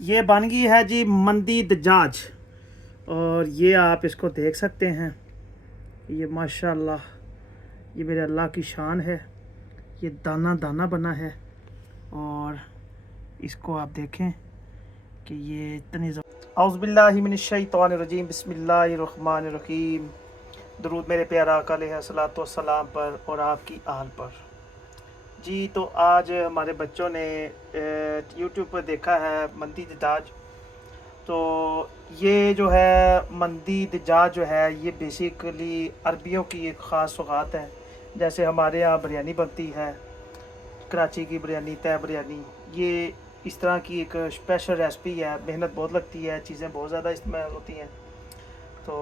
ये बन गई है जी मंदी दजाज। और ये आप इसको देख सकते हैं, ये माशाल्लाह, ये मेरे अल्लाह की शान है। ये दाना दाना बना है और इसको आप देखें कि ये इतनी औज़ुबिल्लाहि मिनश्शैतानिर्रजीम, बिस्मिल्लाहिर्रहमानिर्रहीम। दरूद मेरे प्यारे आका अलैहिस्सलातु वस्सलाम पर और आपकी आल पर। जी तो आज हमारे बच्चों ने यूट्यूब पर देखा है मंदी दजाज। तो ये जो है मंदी दजाज जो है, ये बेसिकली अरबियों की एक ख़ास सौगात है। जैसे हमारे यहाँ बिरयानी बनती है, कराची की बिरयानी, तय बिरयानी, ये इस तरह की एक स्पेशल रेसिपी है। मेहनत बहुत लगती है, चीज़ें बहुत ज़्यादा इस्तेमाल होती हैं। तो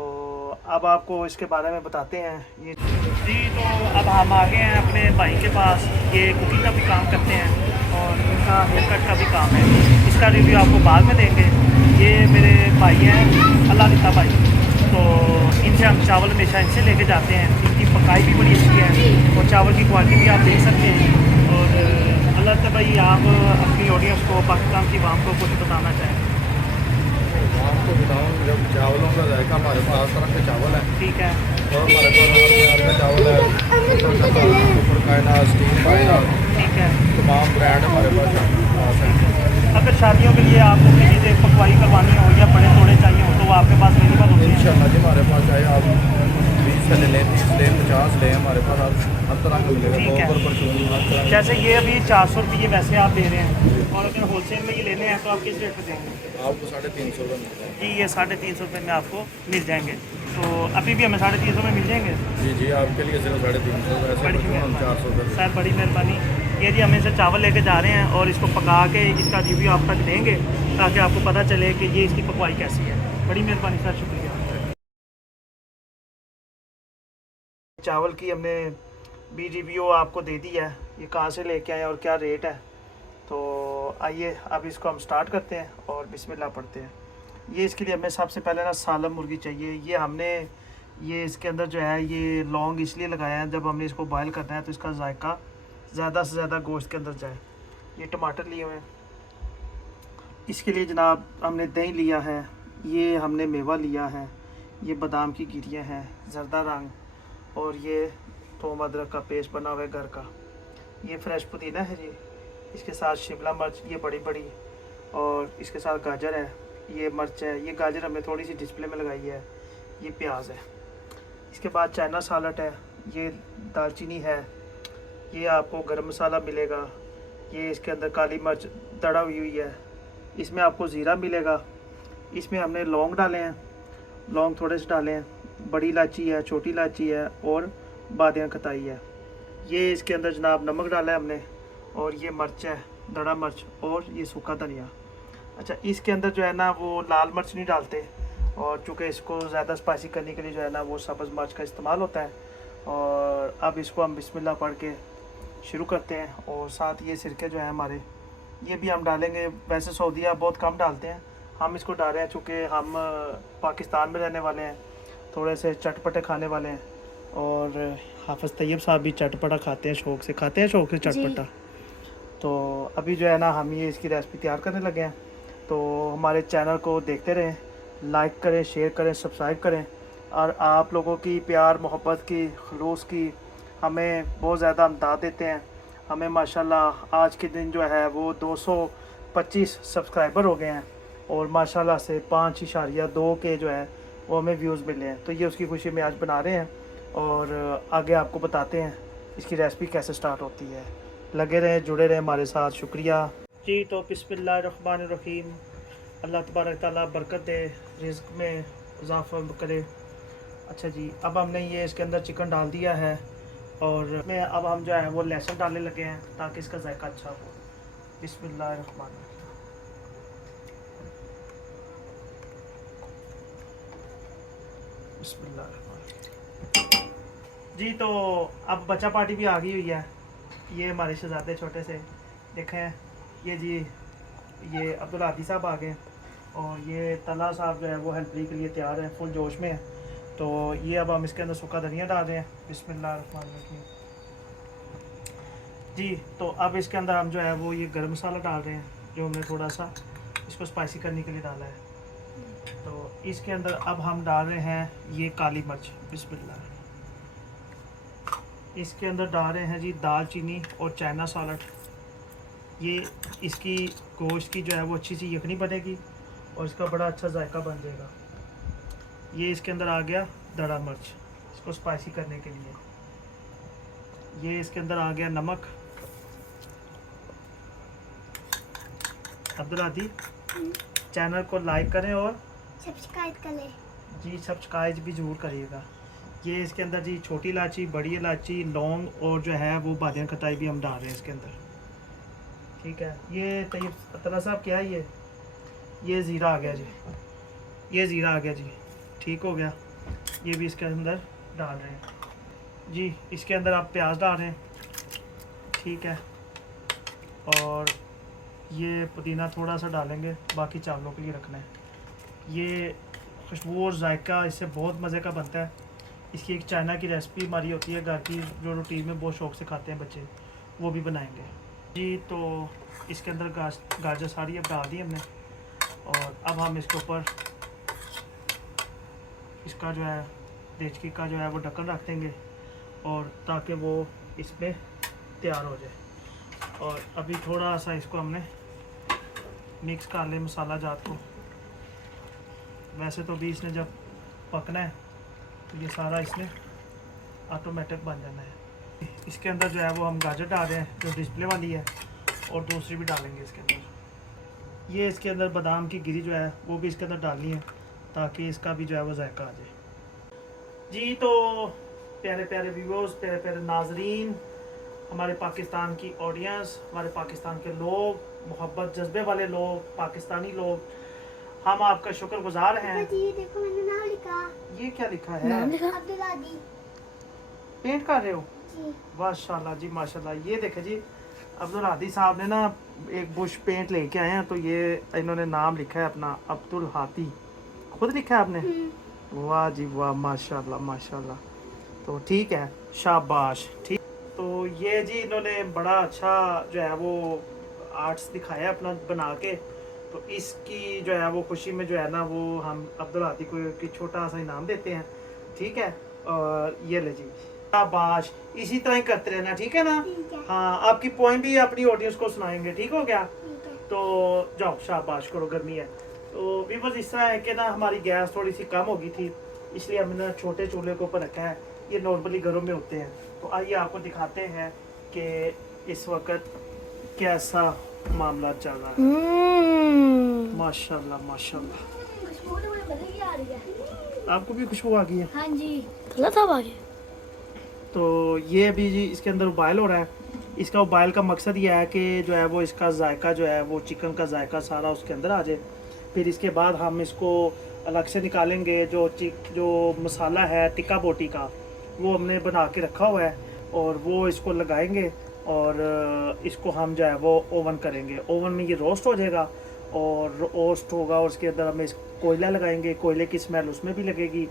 अब आपको इसके बारे में बताते हैं। ये जी तो अब हम आ गए हैं अपने भाई के पास। ये कुकिंग का भी काम करते हैं और इनका हेयर कट का भी काम है। इसका रिव्यू आपको बाद में देंगे। ये मेरे भाई हैं, अल्लाह दिता भाई। तो इनसे हम चावल हमेशा इनसे लेके जाते हैं। इनकी पकाई भी बड़ी अच्छी है और चावल की क्वालिटी भी आप देख सकते हैं। और अल्लाह दिता भाई, आप अपनी ऑडियंस को, पाकिस्तान की आवाम को कुछ बताना चाहें? आपको बताऊँ, जब चावलों का जायका हमारे पास तरह के चावल है। ठीक है। और हमारे पास हर प्रकार का चावल है, सुपर कायनात, स्टीम कायनात, ठीक है। तमाम ब्रांड हमारे पास है। अगर शादियों के लिए आपको किसी से पकवाई करवानी हो या बड़े थोड़े चाहिए हो तो वो आपके पास अवेलेबल होते हैं? इंशाल्लाह जी, हमारे पास चाहे आप 20 से ले लें, 30 लें, 50 लें, हमारे पास हर तरह का मिलेगा। ठीक है। परचून हर तरह जैसे ये अभी 400 रुपये वैसे आप दे रहे हैं, और अगर होलसेल में ये लेने हैं तो आप किस रेट पे देंगे? आपको 350 रुपये मिल जाएगा। जी ये 350 रुपये में आपको मिल जाएंगे। तो अभी भी हमें 350 में मिल जाएंगे? जी जी, आपके लिए सिर्फ 350, ऐसे बड़ी परचून हम 400 मेहरबानी रुपये। सर, बड़ी मेहरबानी। ये जी हमें से चावल लेके जा रहे हैं और इसको पका के इसका रिव्यू आप तक देंगे ताकि आपको पता चले कि ये इसकी पकवाई कैसी है। बड़ी मेहरबानी सर, शुक्रिया। चावल की हमने भी रिव्यू आपको दे दी है, ये कहाँ से लेके आए और क्या रेट है। तो आइए अब इसको हम स्टार्ट करते हैं और बिस्मिल्लाह पढ़ते हैं। ये इसके लिए हमें सबसे पहले ना सालम मुर्गी चाहिए। ये हमने ये इसके अंदर जो है ये लौंग इसलिए लगाया है, जब हमने इसको बॉयल करना है तो इसका जायका ज़्यादा से ज़्यादा गोश्त के अंदर जाए। ये टमाटर लिए हुए हैं। इसके लिए जनाब हमने दही लिया है, ये हमने मेवा लिया है, ये बादाम की गिरियाँ हैं, ज़रदा रंग, और ये थोम अदरक का पेस्ट बना हुआ है घर का। ये फ्रेश पुदीना है जी। इसके साथ शिमला मिर्च, ये बड़ी बड़ी, और इसके साथ गाजर है, ये मिर्च है। ये गाजर हमने थोड़ी सी डिस्प्ले में लगाई है। ये प्याज है। इसके बाद चाइना सालट है, ये दालचीनी है, ये आपको गरम मसाला मिलेगा, ये इसके अंदर काली मिर्च दड़ा हुई है, इसमें आपको ज़ीरा मिलेगा। इसमें हमने लौंग डाले हैं, लौंग थोड़े से डाले हैं, बड़ी इलायची है, छोटी इलायची है और बादियाँ खताई है। ये इसके अंदर जनाब नमक डाला है हमने, और ये मिर्च है, दड़ा मिर्च, और ये सूखा धनिया। अच्छा, इसके अंदर जो है ना वो लाल मिर्च नहीं डालते, और चूँकि इसको ज़्यादा स्पाइसी करने के लिए जो है ना वो सब्ज़ मिर्च का इस्तेमाल होता है। और अब इसको हम बिस्मिल्लाह पढ़ के शुरू करते हैं। और साथ ये सिरके जो है हमारे, ये भी हम डालेंगे। वैसे सऊदीया बहुत कम डालते हैं, हम इसको डाल रहे हैं चूँकि हम पाकिस्तान में रहने वाले हैं, थोड़े से चटपटे खाने वाले हैं। और हाफ़िज़ तैयब साहब भी चटपटा खाते हैं, शौक़ से खाते हैं, शौक़ से चटपटा। तो अभी जो है ना हम ये इसकी रेसिपी तैयार करने लगे हैं। तो हमारे चैनल को देखते रहें, लाइक करें, शेयर करें, सब्सक्राइब करें। और आप लोगों की प्यार मोहब्बत की, खलूस की हमें बहुत ज़्यादा इमदाद देते हैं। हमें माशाल्लाह आज के दिन जो है वो 225 सब्सक्राइबर हो गए हैं, और माशाल्लाह से 5.2 के जो है वो हमें व्यूज़ मिले हैं। तो ये उसकी खुशी में आज बना रहे हैं, और आगे आपको बताते हैं इसकी रेसिपी कैसे स्टार्ट होती है। लगे रहें, जुड़े रहें हमारे साथ। शुक्रिया जी। तो बिस्मिल्लाहिर्रहमानिर्रहीम। अल्लाह तबारक ताला बरकत दे, रिज़्क़ में इजाफ़ा करे। अच्छा जी, अब हमने ये इसके अंदर चिकन डाल दिया है, और में अब हम जो है वो लहसुन डालने लगे हैं ताकि इसका जायका अच्छा हो। बिस्मिल्लाहिर्रहमानिर्रहीम। बिस्मिल्लाहिर्रहमानिर्रहीम। जी तो अब बच्चा पार्टी भी आ गई हुई है। ये हमारे शहजादे छोटे से देखें, ये जी ये अब्दुल हादी साहब आ गए, और ये तला साहब जो है वो हेल्परी के लिए तैयार है, फुल जोश में है। तो ये अब हम इसके अंदर सूखा धनिया डाल रहे हैं। बिस्मिल्लाहिर्रहमानिर्रहीम। जी तो अब इसके अंदर हम जो है वो ये गरम मसाला डाल रहे हैं, जो हमने थोड़ा सा इसको स्पाइसी करने के लिए डाला है। तो इसके अंदर अब हम डाल रहे हैं ये काली मिर्च, बिस्मिल्लाह। इसके अंदर डाल रहे हैं जी दालचीनी और चाइना सॉल्ट। ये इसकी गोश्त की जो है वो अच्छी सी यखनी बनेगी और इसका बड़ा अच्छा जायका बन जाएगा। ये इसके अंदर आ गया दड़ा मिर्च इसको स्पाइसी करने के लिए। ये इसके अंदर आ गया नमक। अब्दुल आदी चैनल को लाइक करें और सब्सक्राइब करें जी सब्सक्राइब भी ज़रूर करिएगा। ये इसके अंदर जी छोटी इलायची, बड़ी इलायची, लौंग और जो है वो बादियान खटाई भी हम डाल रहे हैं इसके अंदर। ठीक है, ये तैयब तला साहब क्या है ये ज़ीरा आ गया जी, ये ज़ीरा आ गया जी, ठीक हो गया। ये भी इसके अंदर डाल रहे हैं जी। इसके अंदर आप प्याज डाल रहे हैं, ठीक है। और ये पुदीना थोड़ा सा डालेंगे, बाकी चावलों के लिए रखना है। ये खुशबू और जायका इससे बहुत मज़े का बनता है। इसकी एक चाइना की रेसिपी हमारी होती है घर की, जो रूटीन में बहुत शौक से खाते हैं बच्चे, वो भी बनाएंगे जी। तो इसके अंदर गाजर सारी अब डाल दी हमने और अब हम इसके ऊपर इसका जो है देचकी का जो है वो ढक्कन रख देंगे और ताकि वो इसमें तैयार हो जाए। और अभी थोड़ा सा इसको हमने मिक्स कर ले मसाला जात को। वैसे तो भी इसने जब पकना है तो ये सारा इसने ऑटोमेटिक बन जाना है। इसके अंदर जो है वो हम गाजर डाल रहे हैं जो डिस्प्ले वाली है और दूसरी भी डालेंगे इसके अंदर। ये इसके अंदर बादाम की गिरी जो है वो भी इसके अंदर डालनी है ताकि इसका भी जो है वो जायका आ जाए जी। तो प्यारे प्यारे व्यूअर्स, प्यारे प्यारे नाजरीन, हमारे पाकिस्तान की ऑडियंस, हमारे पाकिस्तान के लोग, मोहब्बत जज्बे वाले लोग, पाकिस्तानी लोग, हम आपका शुक्रगुजार हैं। जी देखो मैंने नाम लिखा। ये क्या लिखा है? अब्दुल आदी। पेंट कर रहे हो? जी माशाल्लाह जी माशाल्लाह। ये देखे जी अब्दुल हादी साहब ने ना एक बुश पेंट लेके आए हैं, तो ये इन्होंने नाम लिखा है अपना अब्दुल हादी, खुद लिखा है आपने? वाह जी वाह, माशाल्लाह माशाल्लाह। तो ठीक है, शाबाश। ठीक, तो ये जी इन्होंने बड़ा अच्छा जो है वो आर्ट्स दिखाया अपना बना के। तो इसकी जो है वो खुशी में जो है ना वो हम अब्दुल हादी को एक छोटा सा इनाम देते हैं, ठीक है। और ये ले जी, शाबाश, इसी तरह ही करते रहना, ठीक है ना? ठीक है। हाँ, आपकी पोइम भी अपनी ऑडियंस को सुनाएंगे, ठीक हो गया? ठीक है। तो जाओ शाबाश करो, गर्मी है। तो भी बस इस तरह है कि ना हमारी गैस थोड़ी सी कम हो गई थी, इसलिए हमने छोटे चूल्हे के ऊपर रखा है। ये नॉर्मली घरों में होते हैं। तो आइए आपको दिखाते हैं कि इस वक्त कैसा मामला चल रहा है। माशाल्लाह माशाल्लाह। खुशबू तो बड़ी बदल आ रही है। आपको भी खुशबू आ गई है? हाँ जी, गलत आ गया। तो ये अभी जी इसके अंदर उबाइल हो रहा है। इसका उबाइल का मकसद ये है कि जो है वो इसका जायका जो है वो चिकन का जायका सारा उसके अंदर आ जाए। फिर इसके बाद हम इसको अलग से निकालेंगे। जो मसाला है टिक्का बोटी का वो हमने बना के रखा हुआ है और वो इसको लगाएंगे और इसको हम जो है वो ओवन करेंगे। ओवन में ये रोस्ट हो जाएगा और रोस्ट होगा और उसके अंदर हम इस कोयला लगाएंगे। कोयले की स्मेल उसमें भी लगेगी।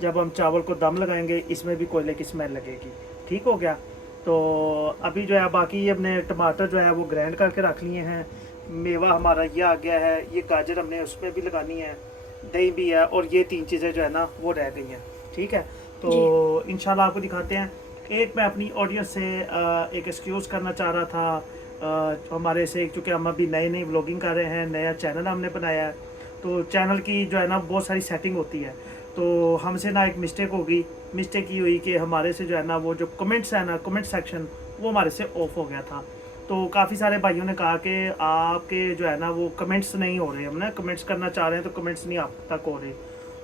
जब हम चावल को दम लगाएंगे इसमें भी कोयले की स्मेल लगेगी, ठीक हो गया। तो अभी जो है बाकी हमने टमाटर जो है वो ग्राइंड करके रख लिए हैं। मेवा हमारा ये आ गया है। ये गाजर हमने उसमें भी लगानी है, दही भी है और ये 3 चीज़ें जो है ना वो रह गई हैं, ठीक है। तो इंशाल्लाह आपको दिखाते हैं। एक मैं अपनी ऑडियंस से एक एक्सक्यूज़ करना चाह रहा था। हमारे से चूँकि हम अभी नई व्लॉगिंग कर रहे हैं, नया चैनल हमने बनाया है, तो चैनल की जो है ना बहुत सारी सेटिंग होती है। तो हमसे ना एक मिस्टेक होगी, मिस्टेक ये हुई कि हमारे से जो है ना वो जो कमेंट्स है ना, कमेंट सेक्शन वो हमारे से ऑफ हो गया था। तो काफ़ी सारे भाइयों ने कहा कि आपके जो है ना वो कमेंट्स नहीं हो रहे, हम ना कमेंट्स करना चाह रहे हैं तो कमेंट्स नहीं आप तक हो रहे।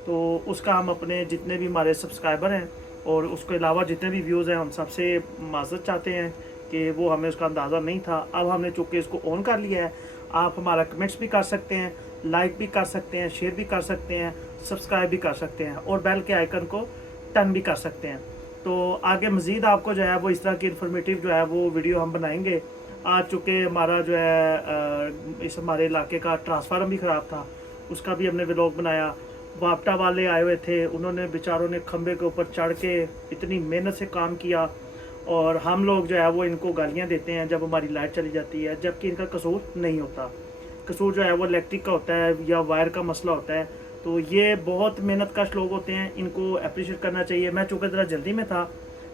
तो उसका हम अपने जितने भी हमारे सब्सक्राइबर हैं और उसके अलावा जितने भी व्यूज़ हैं उन सबसे माज़रत चाहते हैं कि वो हमें उसका अंदाज़ा नहीं था। अब हमने चूँकि इसको ऑन कर लिया है, आप हमारा कमेंट्स भी कर सकते हैं, लाइक भी कर सकते हैं, शेयर भी कर सकते हैं, सब्सक्राइब भी कर सकते हैं और बेल के आइकन को टर्न भी कर सकते हैं। तो आगे मज़ीद आपको जो है वो इस तरह की इन्फॉर्मेटिव जो है वो वीडियो हम बनाएंगे। आज चूँकि हमारा जो है इस हमारे इलाके का ट्रांसफार्मर भी ख़राब था, उसका भी हमने व्लॉग बनाया। वापटा वाले आए हुए थे, उन्होंने बेचारों ने खंबे के ऊपर चढ़ के इतनी मेहनत से काम किया और हम लोग जो है वो इनको गालियाँ देते हैं जब हमारी लाइट चली जाती है, जबकि इनका कसूर नहीं होता। कसूर जो है वो इलेक्ट्रिक का होता है या वायर का मसला होता है। तो ये बहुत मेहनत कश लोग होते हैं, इनको अप्रिशिएट करना चाहिए। मैं चूँकि ज़रा जल्दी में था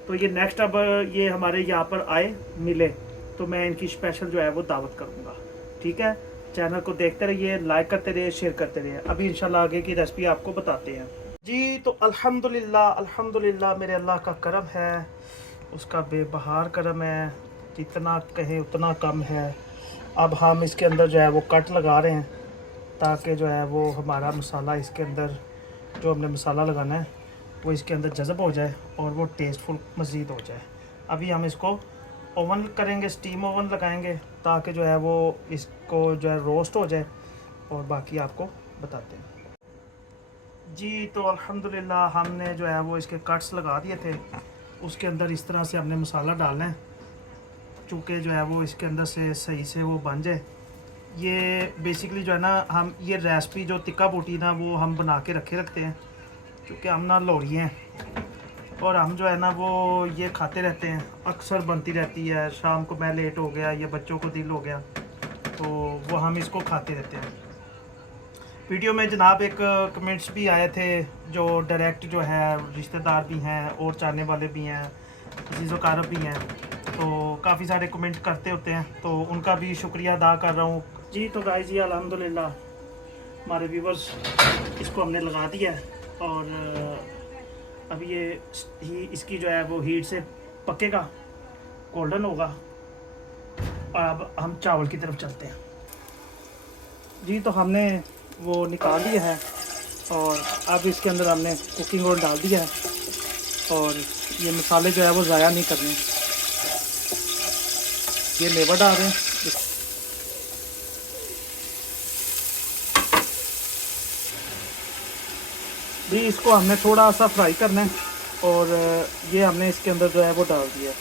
तो ये नेक्स्ट अब ये हमारे यहाँ पर आए मिले तो मैं इनकी स्पेशल जो है वो दावत करूँगा। ठीक है, चैनल को देखते रहिए, लाइक करते रहिए, शेयर करते रहिए। अभी इंशाल्लाह आगे की रेसिपी आपको बताते हैं जी। तो अल्हम्दुलिल्लाह अल्हम्दुलिल्लाह मेरे अल्लाह का करम है, उसका बेबहार करम है, जितना कहें उतना कम है। अब हम इसके अंदर जो है वो कट लगा रहे हैं ताकि जो है वो हमारा मसाला इसके अंदर जो हमने मसाला लगाना है वो इसके अंदर जज़ब हो जाए और वो टेस्टफुल मज़ीद हो जाए। अभी हम इसको ओवन करेंगे, स्टीम ओवन लगाएंगे ताकि जो है वो इसको जो है रोस्ट हो जाए और बाकी आपको बताते हैं जी। तो अल्हम्दुलिल्लाह हमने जो है वो इसके कट्स लगा दिए थे, उसके अंदर इस तरह से हमने मसाला डालना है चूँकि जो है वो इसके अंदर से सही से वो बन जाए। ये बेसिकली जो है ना, हम ये रेसिपी जो टिक्का बोटी ना वो हम बना के रखते हैं क्योंकि हम ना लोहड़ी हैं और हम जो है ना वो ये खाते रहते हैं, अक्सर बनती रहती है। शाम को मैं लेट हो गया या बच्चों को दिल हो गया तो वो हम इसको खाते रहते हैं। वीडियो में जनाब एक कमेंट्स भी आए थे जो डायरेक्ट जो है रिश्तेदार भी हैं और चाहने वाले भी हैं, अज़ीज़-ओ-कारब भी हैं, तो काफ़ी सारे कमेंट करते होते हैं तो उनका भी शुक्रिया अदा कर रहा हूँ जी। तो गाइस जी अल्हम्दुलिल्लाह हमारे व्यूवर्स इसको हमने लगा दिया है और अब ये ही इसकी जो है वो हीट से पकेगा, गोल्डन होगा। और अब हम चावल की तरफ चलते हैं जी। तो हमने वो निकाल लिया है और अब इसके अंदर हमने कुकिंग ऑयल डाल दिया है और ये मसाले जो है वो ज़ाया नहीं करने। ये मेवा डाल रहे हैं जी। इसको हमने थोड़ा सा फ्राई करना है और ये हमने इसके अंदर जो है वो डाल दिया।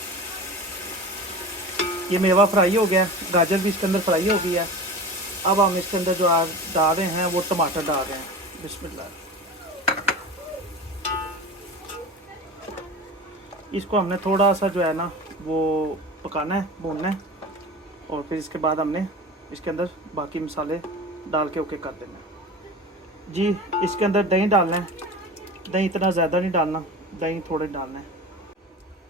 ये मेवा फ्राई हो गया, गाजर भी इसके अंदर फ्राई हो गया। अब हम इसके अंदर जो डाल रहे हैं वो टमाटर डाल रहे हैं। बिस्मिल्लाह। इसको हमने थोड़ा सा जो है ना वो पकाना है, भूनना है और फिर इसके बाद हमने इसके अंदर बाकी मसाले डाल के ओके कर देना जी। इसके अंदर दही डालना है, दही इतना ज़्यादा नहीं डालना, दही थोड़े डालना है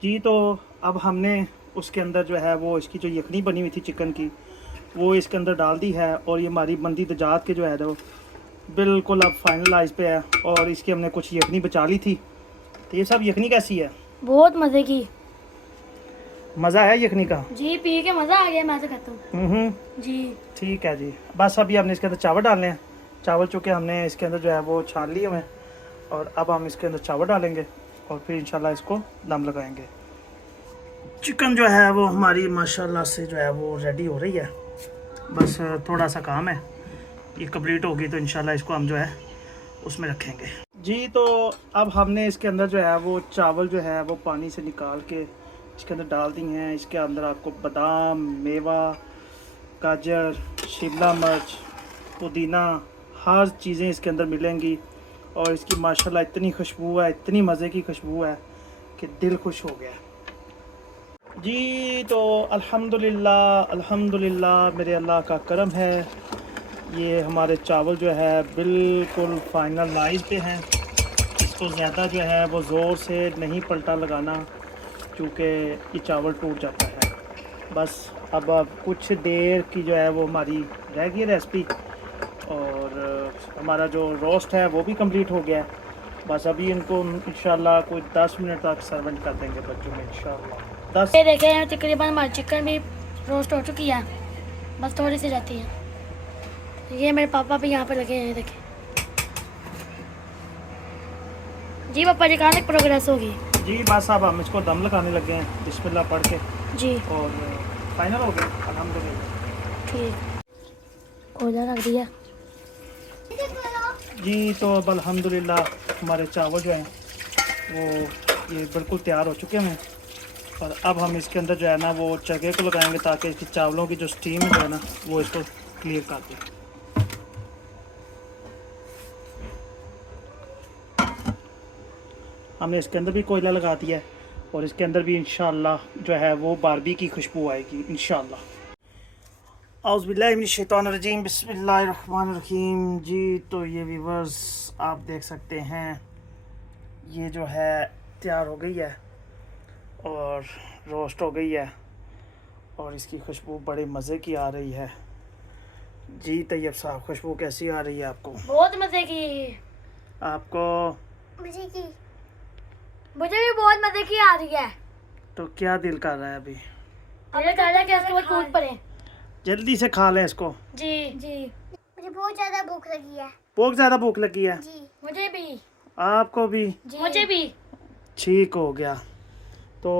जी। तो अब हमने उसके अंदर जो है वो इसकी जो यखनी बनी हुई थी चिकन की वो इसके अंदर डाल दी है और ये हमारी बंदी दजात के जो है वो बिल्कुल अब फाइनलाइज पे है। और इसकी हमने कुछ यखनी बचा ली थी। तो ये सब यखनी कैसी है? बहुत मज़े की। मज़ा है यखनी का जी, पी के मज़ा आ गया, मैं तो कहता हूँ जी। ठीक है जी। बस अभी हमने इसके अंदर चावल डालने हैं। चावल चूँकि हमने इसके अंदर जो है वो छान लिए हुए हैं और अब हम इसके अंदर चावल डालेंगे और फिर इंशाल्लाह इसको दम लगाएंगे। चिकन जो है वो हमारी माशाल्लाह से जो है वो रेडी हो रही है, बस थोड़ा सा काम है, ये कंप्लीट होगी तो इंशाल्लाह इसको हम जो है उसमें रखेंगे जी। तो अब हमने इसके अंदर जो है वो चावल जो है वो पानी से निकाल के इसके अंदर डाल दी हैं। इसके अंदर आपको बादाम, मेवा, गाजर, शिमला मिर्च, पुदीना, हर चीज़ें इसके अंदर मिलेंगी और इसकी माशाल्लाह इतनी खुशबू है, इतनी मज़े की खुशबू है कि दिल खुश हो गया जी। तो अल्हम्दुलिल्लाह अल्हम्दुलिल्लाह मेरे अल्लाह का करम है, ये हमारे चावल जो है बिल्कुल फाइनलाइज पे हैं। इसको ज़्यादा जो है वो ज़ोर से नहीं पलटा लगाना क्योंकि ये चावल टूट जाता है। बस अब कुछ देर की जो है वो हमारी रह गई रेसिपी और हमारा जो रोस्ट है वो भी कंप्लीट हो गया है। बस अभी इनको इंशाल्लाह कोई 10 मिनट तक सर्वेंट कर देंगे बच्चों में इंशाल्लाह। 10 ये देखें यहाँ तकरीबन हमारी चिकन भी रोस्ट हो चुकी है, बस थोड़ी सी रहती है। ये मेरे पापा भी यहाँ पे लगे हैं, देखें जी। पापा जी कहाँ तक प्रोग्रेस होगी जी? बस अब हम इसको दम लगाने लगे हैं बिस्मिल्लाह पढ़ के जी और फाइनल हो गया अल्हम्दुलिल्लाह। ठीक खोजा रख दिया जी। तो अब अल्हम्दुलिल्लाह हमारे चावल जो हैं वो ये बिल्कुल तैयार हो चुके हैं और अब हम इसके अंदर जो है ना वो चगे को लगाएंगे ताकि इसकी चावलों की जो स्टीम जो है ना वो इसको क्लियर कर दे। हमने इसके अंदर भी कोयला लगा दिया है और इसके अंदर भी इंशाल्लाह जो है वो बारबी की खुशबू आएगी इंशाल्लाह। औज़ुबिल्लाहिमिनश्शैतानिर्रजीम बिस्मिल्लाहिर्रहमानिर्रहीम। जी तो ये व्यूवर्स आप देख सकते हैं, ये जो है तैयार हो गई है और रोस्ट हो गई है और इसकी खुशबू बड़े मज़े की आ रही है। जी तैयब साहब, खुशबू कैसी आ रही है आपको? बहुत मजे की। आपको? मुझे भी बहुत मजे की आ रही है। तो क्या दिल कर रहा है अभी? मेरा कह रहा है कि इसके बाद कूद पड़े। जल्दी से खा लें इसको। जी जी। मुझे बहुत ज्यादा भूख लगी है। बहुत ज़्यादा भूख लगी है? जी मुझे भी। आपको भी? जी मुझे भी। ठीक हो गया। तो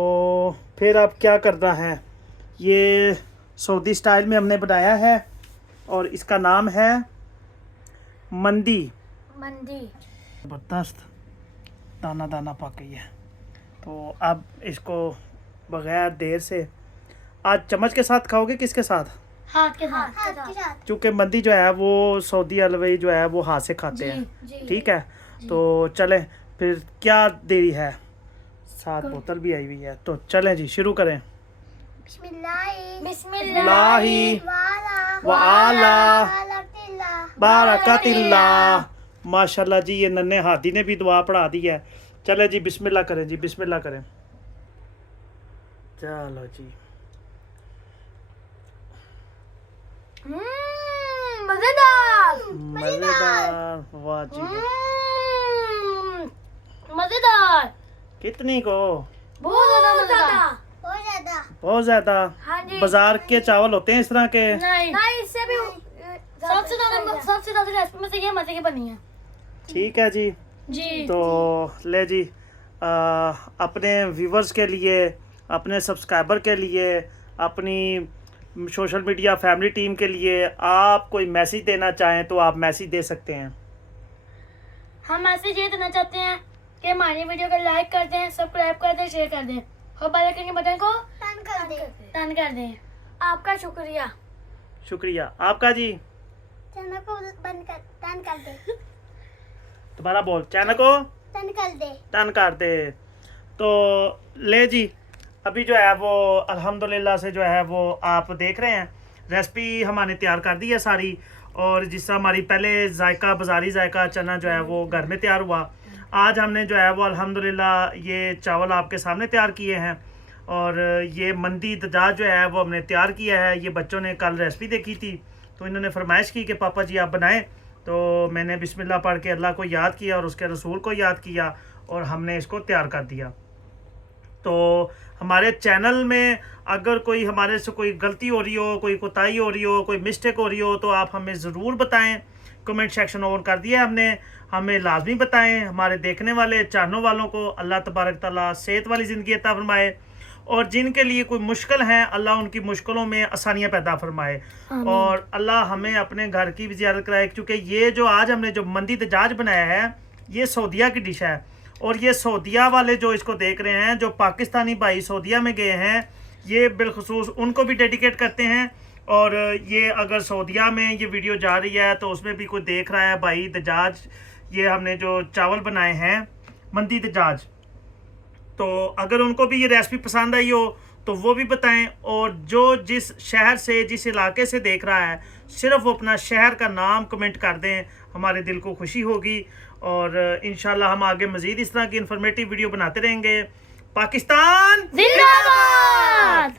फिर अब क्या करना है, ये सऊदी स्टाइल में हमने बनाया है और इसका नाम है मंदी। मंदी। ज़बरदस्त दाना दाना पक गई है। तो अब इसको बगैर देर से, आज चम्मच के साथ खाओगे किसके साथ? हाथ के साथ। हाथ के साथ। क्योंकि मंदी जो है वो सऊदी अलवई जो है वो हाथ से खाते हैं। जी। ठीक है, तो चलें फिर, क्या देरी है, साथ बोतल भी आई हुई है, तो चलें जी शुरू करें। बिस्मिल्लाह बिस्मिल्लाहि वाला व आला वाला बारकतिल्लाह। माशाल्लाह जी, ये नन्हे हाथी ने भी दुआ पढ़ा दी है। चले जी बिस्मिल्लाह करें जी, बिस्मिल्लाह करें। चलो जी। मजेदार। मजेदार, वाह जी वाह। मजेदार। कितनी को? बहुत ज्यादा मजेदार। बहुत ज्यादा। बहुत ज्यादा। हाँ जी। बाजार के चावल होते हैं इस तरह के? नहीं इससे भी सबसे ज्यादा रेसिपी में से ये मजे की बनी है। ठीक है जी। जी। तो ले जी, अपने व्यूवर्स के लिए, अपने सब्सक्राइबर के लिए, अपनी सोशल मीडिया फैमिली टीम के लिए आप कोई मैसेज देना चाहें तो आप मैसेज दे सकते हैं। हम मैसेज ये देना चाहते हैं कि हमारी वीडियो को लाइक कर दें, सब्सक्राइब कर दें, शेयर कर दें और बेल आइकन के बटन को टर्न कर दें। आपका शुक्रिया। शुक्रिया आपका जी। चैनल को बंद कर, टर्न कर दे। दोबारा बोल, चैनल को टर्न कर दे। टर्न कर दे। तो ले जी, अभी जो है वो अल्हम्दुलिल्लाह से जो है वो आप देख रहे हैं, रेसिपी हमने तैयार कर दी है सारी। और जिस तरह हमारी पहले जायका, बाज़ारी जायका चना जो है वो घर में तैयार हुआ, आज हमने जो है वो अल्हम्दुलिल्लाह ये चावल आपके सामने तैयार किए हैं। और ये मंदी दजाज जो है वो हमने तैयार किया है। ये बच्चों ने कल रेसिपी देखी थी तो इन्होंने फरमाइश की कि पापा जी आप बनाएं, तो मैंने बिस्मिल्लाह पढ़ के अल्लाह को याद किया और उसके रसूल को याद किया और हमने इसको तैयार कर दिया। तो हमारे चैनल में अगर कोई हमारे से कोई गलती हो रही हो, कोई कोताही हो रही हो, कोई मिस्टेक हो रही हो, तो आप हमें ज़रूर बताएं। कमेंट सेक्शन ऑन कर दिया हमने, हमें लाजमी बताएं। हमारे देखने वाले चाहने वालों को अल्लाह तबारक ताला सेहत वाली ज़िंदगी अता फरमाए और जिनके लिए कोई मुश्किल हैं अल्लाह उनकी मुश्किलों में आसानियाँ पैदा फरमाए और अल्लाह हमें अपने घर की भी ज़ियारत कराए। क्योंकि ये जो आज हमने जो मंदी दजाज बनाया है ये सऊदीया की डिश है और ये सऊदीया वाले जो इसको देख रहे हैं, जो पाकिस्तानी भाई सऊदीया में गए हैं, ये बिलखसूस उनको भी डेडिकेट करते हैं। और ये अगर सऊदीया में ये वीडियो जा रही है तो उसमें भी कोई देख रहा है भाई दजाज, ये हमने जो चावल बनाए हैं मंदी दजाज, तो अगर उनको भी ये रेसिपी पसंद आई हो तो वो भी बताएं। और जो जिस शहर से, जिस इलाके से देख रहा है, सिर्फ वो अपना शहर का नाम कमेंट कर दें, हमारे दिल को खुशी होगी। और इंशाल्लाह हम आगे मज़ीद इस तरह की इन्फॉर्मेटिव वीडियो बनाते रहेंगे। पाकिस्तान जिंदाबाद।